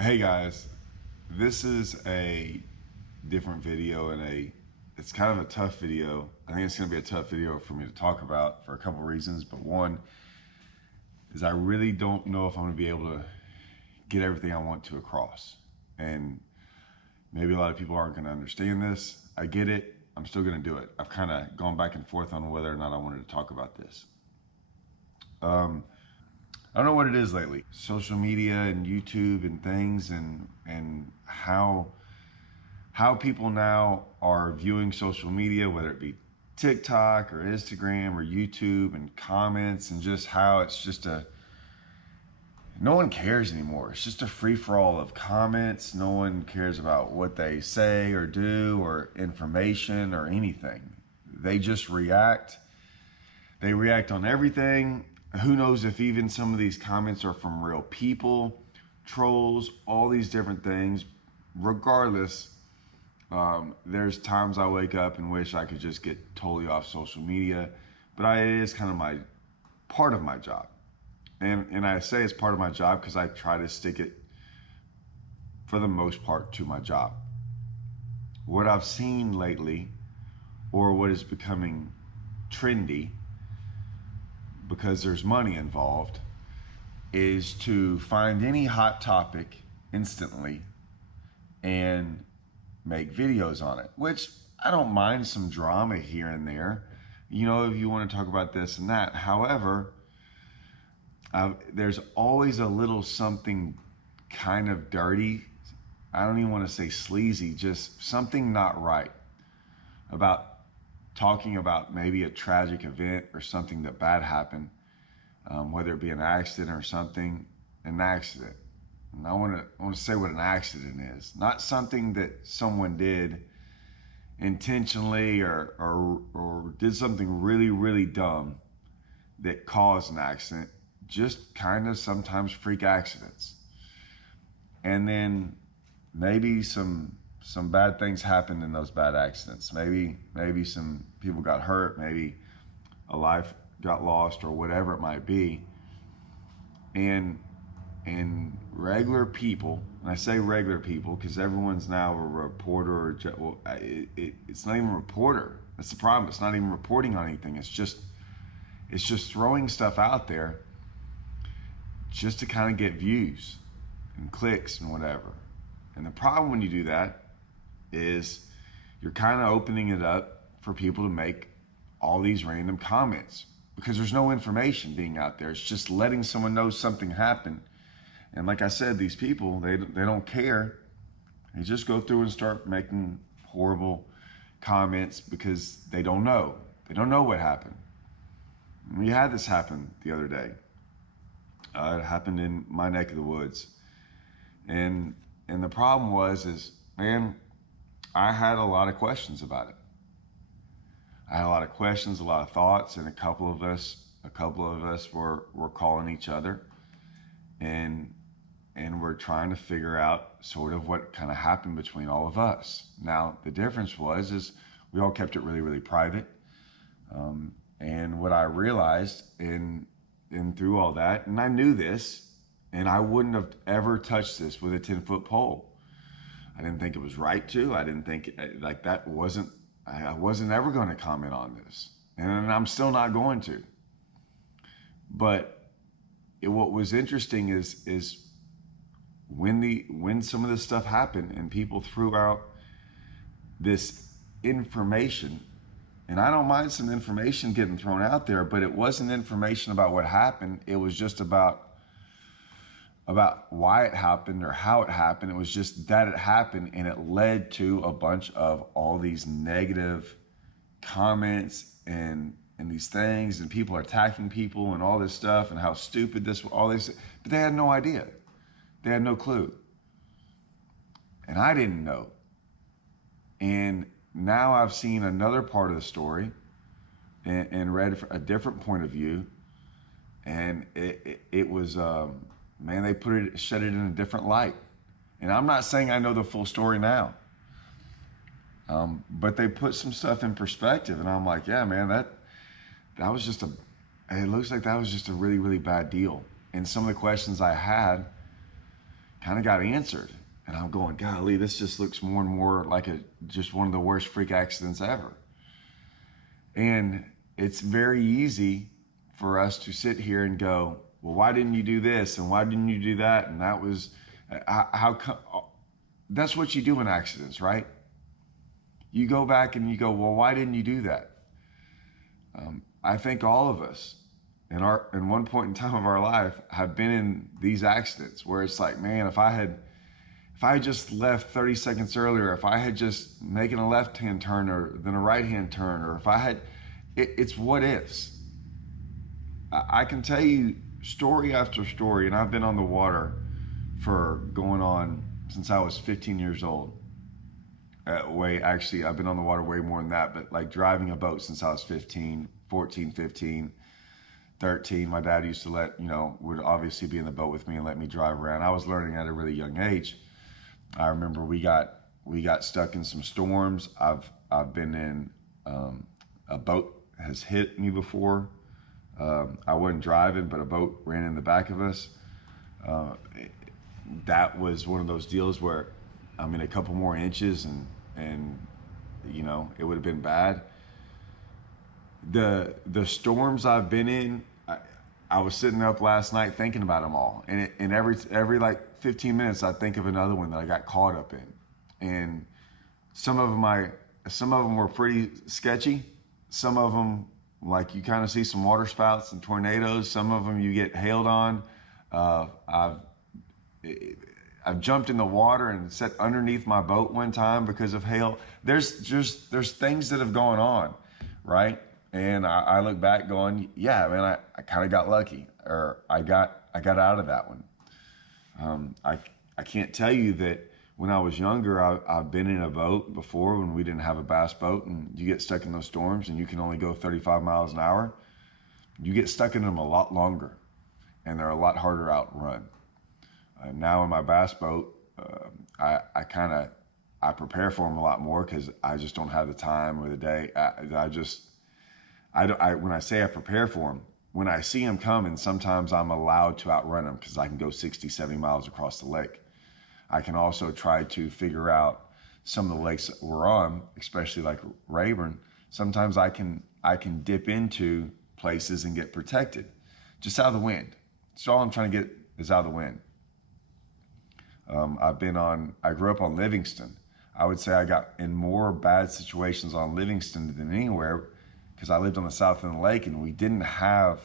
Hey guys, this is a different video and it's kind of a tough video. I think it's going to be a tough video for me to talk about for a couple reasons, but one is I really don't know if I'm going to be able to get everything I want to across. And maybe a lot of people aren't going to understand this. I get it. I'm still going to do it. I've kind of gone back and forth on whether or not I wanted to talk about this. I don't know what it is lately. Social media and YouTube and things and how people now are viewing social media, whether it be TikTok or Instagram or YouTube, and comments, and just how it's just no one cares anymore. It's just a free-for-all of comments. No one cares about what they say or do or information or anything. They just react. They react on everything. Who knows if even some of these comments are from real people, trolls, all these different things. Regardless, there's times I wake up and wish I could just get totally off social media, but it is kind of part of my job. And I say it's part of my job because I try to stick it, for the most part, to my job. What I've seen lately, or what is becoming trendy, because there's money involved, is to find any hot topic instantly and make videos on it, which I don't mind some drama here and there, you know, if you want to talk about this and that. However, there's always a little something kind of dirty. I don't even want to say sleazy, just something not right about talking about maybe a tragic event or something that bad happened, whether it be an accident or something, an accident. And I want to say what an accident is. Not something that someone did intentionally or did something really, really dumb that caused an accident. Just kind of sometimes freak accidents. And then maybe some bad things happened in those bad accidents. Maybe some people got hurt, maybe a life got lost, or whatever it might be. And regular people, and I say regular people because everyone's now a reporter, or it's not even a reporter. That's the problem. It's not even reporting on anything. It's just throwing stuff out there just to kind of get views and clicks and whatever. And the problem when you do that is you're kind of opening it up for people to make all these random comments, because there's no information being out there. It's just letting someone know something happened. And like I said, these people, they don't care. They just go through and start making horrible comments because they don't know. They don't know what happened. We had this happen the other day. It happened in my neck of the woods. And the problem was, man, I had a lot of questions about it. I had a lot of questions, a lot of thoughts, and a couple of us were calling each other and we're trying to figure out sort of what kind of happened between all of us. Now, the difference is we all kept it really, really private. And what I realized in through all that, and I knew this, and I wouldn't have ever touched this with a 10-foot pole. I didn't think it was right to. I didn't think like that wasn't. I wasn't ever going to comment on this, and I'm still not going to. But what was interesting is when some of this stuff happened and people threw out this information, and I don't mind some information getting thrown out there, but it wasn't information about what happened. It was just about why it happened or how it happened. It was just that it happened, and it led to a bunch of all these negative comments and these things, and people are attacking people and all this stuff, and how stupid all this, but they had no idea. They had no clue. And I didn't know. And now I've seen another part of the story and read a different point of view, and it was man, they shed it in a different light. And I'm not saying I know the full story now, but they put some stuff in perspective, and I'm like, yeah, man, that was just it looks like that was just a really, really bad deal. And some of the questions I had, kind of got answered. And I'm going, golly, this just looks more and more like just one of the worst freak accidents ever. And it's very easy for us to sit here and go, well, why didn't you do this? And why didn't you do that? And that was, that's what you do in accidents, right? You go back and you go, well, why didn't you do that? I think all of us in one point in time of our life have been in these accidents where it's like, man, if I had just left 30 seconds earlier, if I had just making a left-hand turn or then a right-hand turn, or if I had, it's what ifs. I can tell you story after story, and I've been on the water for going on since I was 15 years old. Actually, I've been on the water way more than that, but like driving a boat since I was 15, 14, 15, 13. My dad used to would obviously be in the boat with me and let me drive around. I was learning at a really young age. I remember we got stuck in some storms. I've been in a boat has hit me before. I wasn't driving, but a boat ran in the back of us. That was one of those deals where I'm in a couple more inches and it would have been bad. The storms I've been in, I was sitting up last night thinking about them all, and every like 15 minutes I think of another one that I got caught up in, and some of them were pretty sketchy. Some of them, like, you kind of see some water spouts and tornadoes. Some of them you get hailed on. I've jumped in the water and sat underneath my boat one time because of hail. There's things that have gone on, right? And I look back going, yeah, man, I kind of got lucky, or I got out of that one. I can't tell you that when I was younger, I've been in a boat before when we didn't have a bass boat, and you get stuck in those storms and you can only go 35 miles an hour. You get stuck in them a lot longer, and they're a lot harder to outrun. Now in my bass boat, I prepare for them a lot more because I just don't have the time or the day. When I say I prepare for them, when I see them coming, sometimes I'm allowed to outrun them because I can go 60, 70 miles across the lake. I can also try to figure out some of the lakes that we're on, especially like Rayburn. Sometimes I can dip into places and get protected, just out of the wind. So all I'm trying to get is out of the wind. I grew up on Livingston. I would say I got in more bad situations on Livingston than anywhere because I lived on the south end of the lake and we didn't have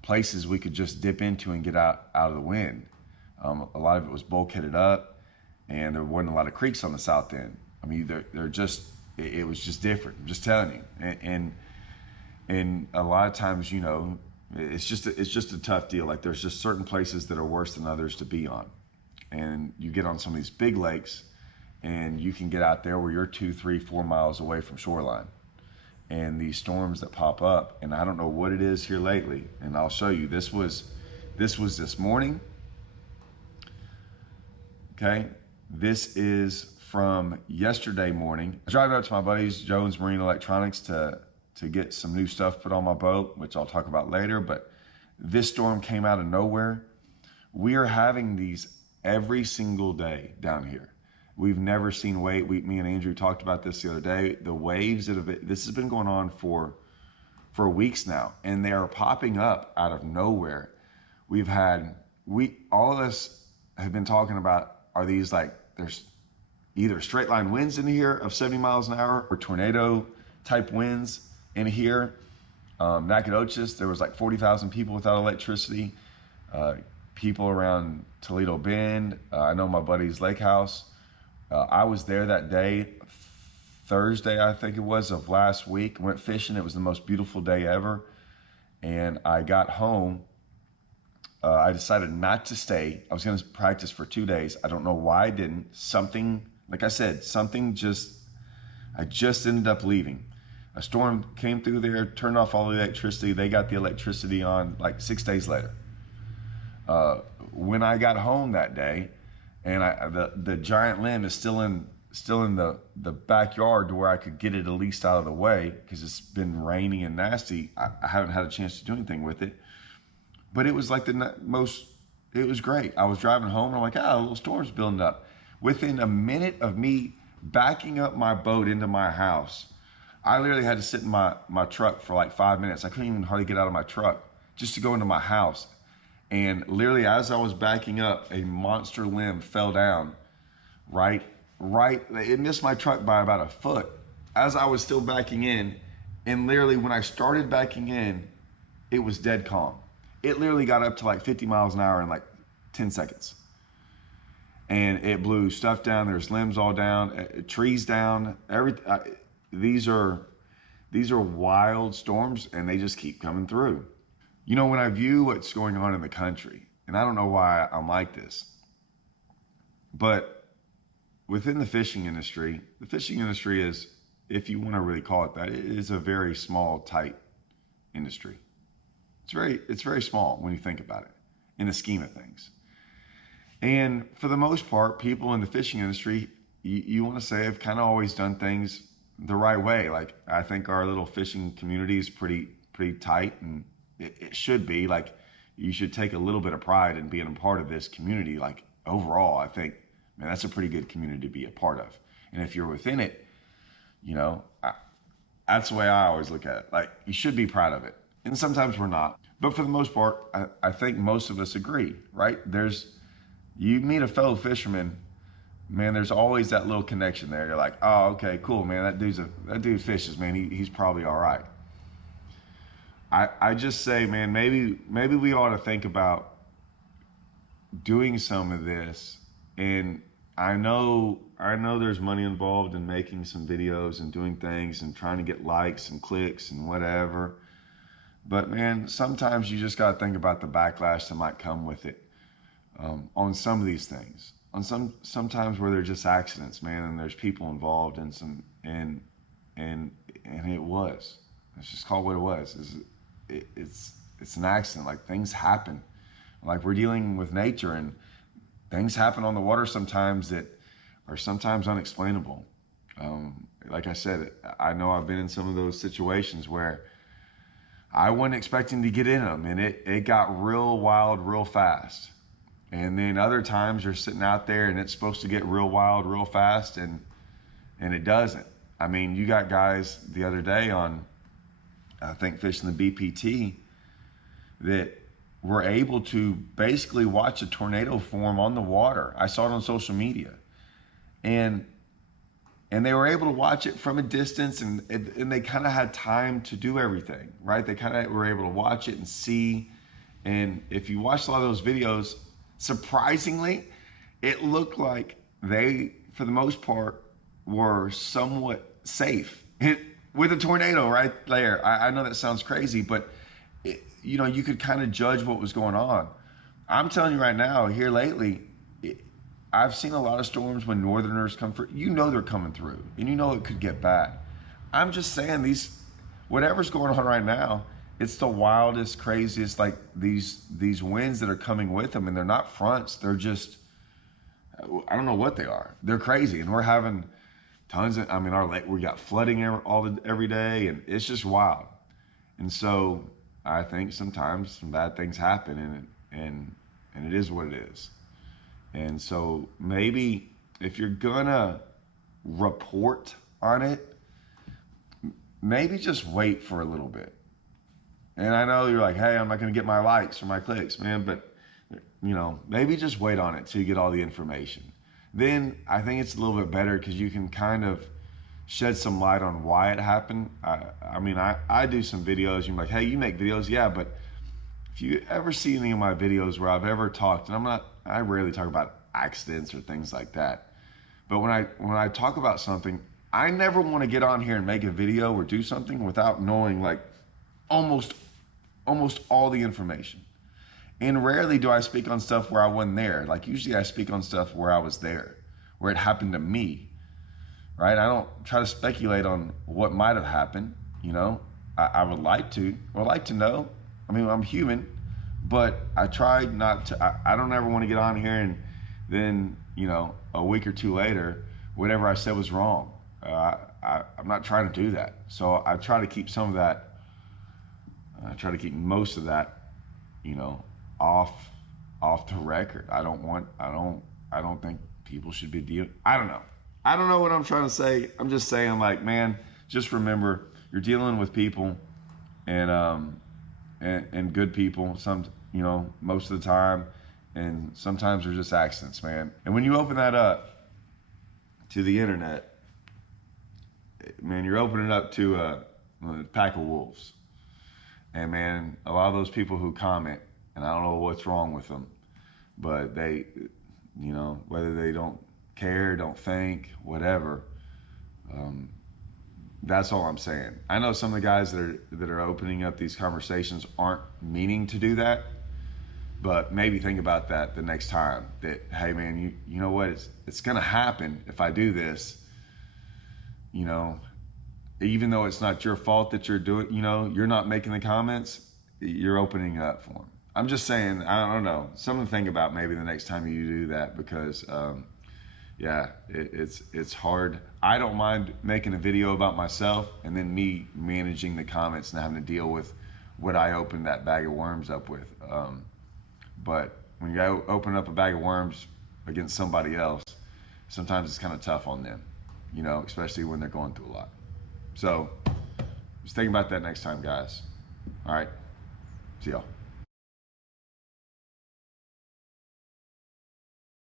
places we could just dip into and get out of the wind. A lot of it was bulkheaded up, and there wasn't a lot of creeks on the south end. I mean, it was just different. I'm just telling you. And a lot of times, it's just a tough deal. Like, there's just certain places that are worse than others to be on. And you get on some of these big lakes and you can get out there where you're 2, 3, 4 miles away from shoreline. And these storms that pop up, and I don't know what it is here lately, and I'll show you. This was this morning. Okay, this is from yesterday morning. I was driving up to my buddy's, Jones Marine Electronics, to get some new stuff put on my boat, which I'll talk about later. But this storm came out of nowhere. We are having these every single day down here. We've never seen me and Andrew talked about this the other day. The waves this has been going on for weeks now, and they are popping up out of nowhere. All of us have been talking about, are these like, there's either straight line winds in here of 70 miles an hour or tornado type winds in here. Nacogdoches, there was like 40,000 people without electricity. People around Toledo Bend. I know my buddy's lake house. I was there that day, Thursday, I think it was, of last week. Went fishing. It was the most beautiful day ever. And I got home. I decided not to stay. I was going to practice for 2 days. I don't know why I didn't. Like I said, I just ended up leaving. A storm came through there, turned off all the electricity. They got the electricity on like 6 days later. When I got home that day, and the giant limb is still in the backyard to where I could get it at least out of the way because it's been raining and nasty. I haven't had a chance to do anything with it. But it was like the most It was great. I was driving home and I'm like, a little storm's building up. Within a minute of me backing up my boat into my house, I literally had to sit in my truck for like 5 minutes. I couldn't even hardly get out of my truck just to go into my house. And literally as I was backing up, a monster limb fell down right, it missed my truck by about a foot as I was still backing in. And literally when I started backing in, it was dead calm. It literally got up to like 50 miles an hour in like 10 seconds. And it blew stuff down. There's limbs all down, trees down. These are wild storms, and they just keep coming through. You know, when I view what's going on in the country, and I don't know why I'm like this, but within the fishing industry is, if you want to really call it that, it is a very small, tight industry. It's very small when you think about it in the scheme of things. And for the most part, people in the fishing industry, you want to say, have kind of always done things the right way. Like, I think our little fishing community is pretty tight, and it should be. Like, you should take a little bit of pride in being a part of this community. Like, overall, I think, man, that's a pretty good community to be a part of. And if you're within it, you know, that's the way I always look at it. Like, you should be proud of it. And sometimes we're not. But for the most part, I think most of us agree, right? You meet a fellow fisherman, man, there's always that little connection there. You're like, oh, okay, cool, man. That dude fishes, man. He's probably all right. I just say, man, maybe we ought to think about doing some of this. And I know there's money involved in making some videos and doing things and trying to get likes and clicks and whatever. But man, sometimes you just got to think about the backlash that might come with it, on some of these things. On sometimes where they're just accidents, man, and there's people involved in some, and let's just call it what it was. It's an accident. Like, things happen. Like, we're dealing with nature, and things happen on the water sometimes that are sometimes unexplainable. Like I said, I know I've been in some of those situations where I wasn't expecting to get in them, and it got real wild real fast. And then other times you're sitting out there and it's supposed to get real wild real fast, and it doesn't. I mean, you got guys the other day on, I think, fishing the BPT, that were able to basically watch a tornado form on the water. I saw it on social media. And they were able to watch it from a distance, and they kind of had time to do everything, right? They kind of were able to watch it and see. And if you watch a lot of those videos, surprisingly, it looked like they, for the most part, were somewhat safe with a tornado right there. I know that sounds crazy, but you could kind of judge what was going on. I'm telling you right now, here lately, I've seen a lot of storms when northerners come through. They're coming through, and it could get bad. I'm just saying, whatever's going on right now, it's the wildest, craziest, like these winds that are coming with them, and they're not fronts. They're just, I don't know what they are. They're crazy, and we're having tons of, our lake, we got flooding every day, and it's just wild. And so I think sometimes some bad things happen, and it is what it is. And so maybe if you're gonna report on it, maybe just wait for a little bit. And I know you're like, hey, I'm not gonna get my likes or my clicks, man, but maybe just wait on it till you get all the information. Then I think it's a little bit better, because you can kind of shed some light on why it happened. I do some videos, you're like, hey, you make videos? Yeah, but if you ever see any of my videos where I've ever talked, and I rarely talk about accidents or things like that, but when I talk about something, I never want to get on here and make a video or do something without knowing like almost all the information. And rarely do I speak on stuff where I wasn't there. Like, usually I speak on stuff where I was there, where it happened to me, right? I don't try to speculate on what might have happened. I would like to know. I'm human, but I try not to. I don't ever want to get on here and then, a week or two later, whatever I said was wrong. I'm not trying to do that. So I try to keep some of that, I try to keep most of that, off off the record. I don't think people should be dealing. I don't know. I don't know what I'm trying to say. I'm just saying, like, man, just remember you're dealing with people, and good people. Some, you know, most of the time, and sometimes they're just accidents, man. And when you open that up to the internet, man, you're opening up to a pack of wolves. And man, a lot of those people who comment, and I don't know what's wrong with them, but they, you know, whether they don't care, don't think, whatever, that's all I'm saying. I know some of the guys that are opening up these conversations aren't meaning to do that, but maybe think about that the next time. That, hey man, you know what? It's gonna happen if I do this. You know, even though it's not your fault that you're doing, you know, you're not making the comments, you're opening up for them. I'm just saying, I don't know, something to think about maybe the next time you do that, because yeah, it's hard. I don't mind making a video about myself and then me managing the comments and having to deal with what I opened that bag of worms up with. But when you open up a bag of worms against somebody else, sometimes it's kind of tough on them, you know, especially when they're going through a lot. So just think about that next time, guys. All right, see y'all.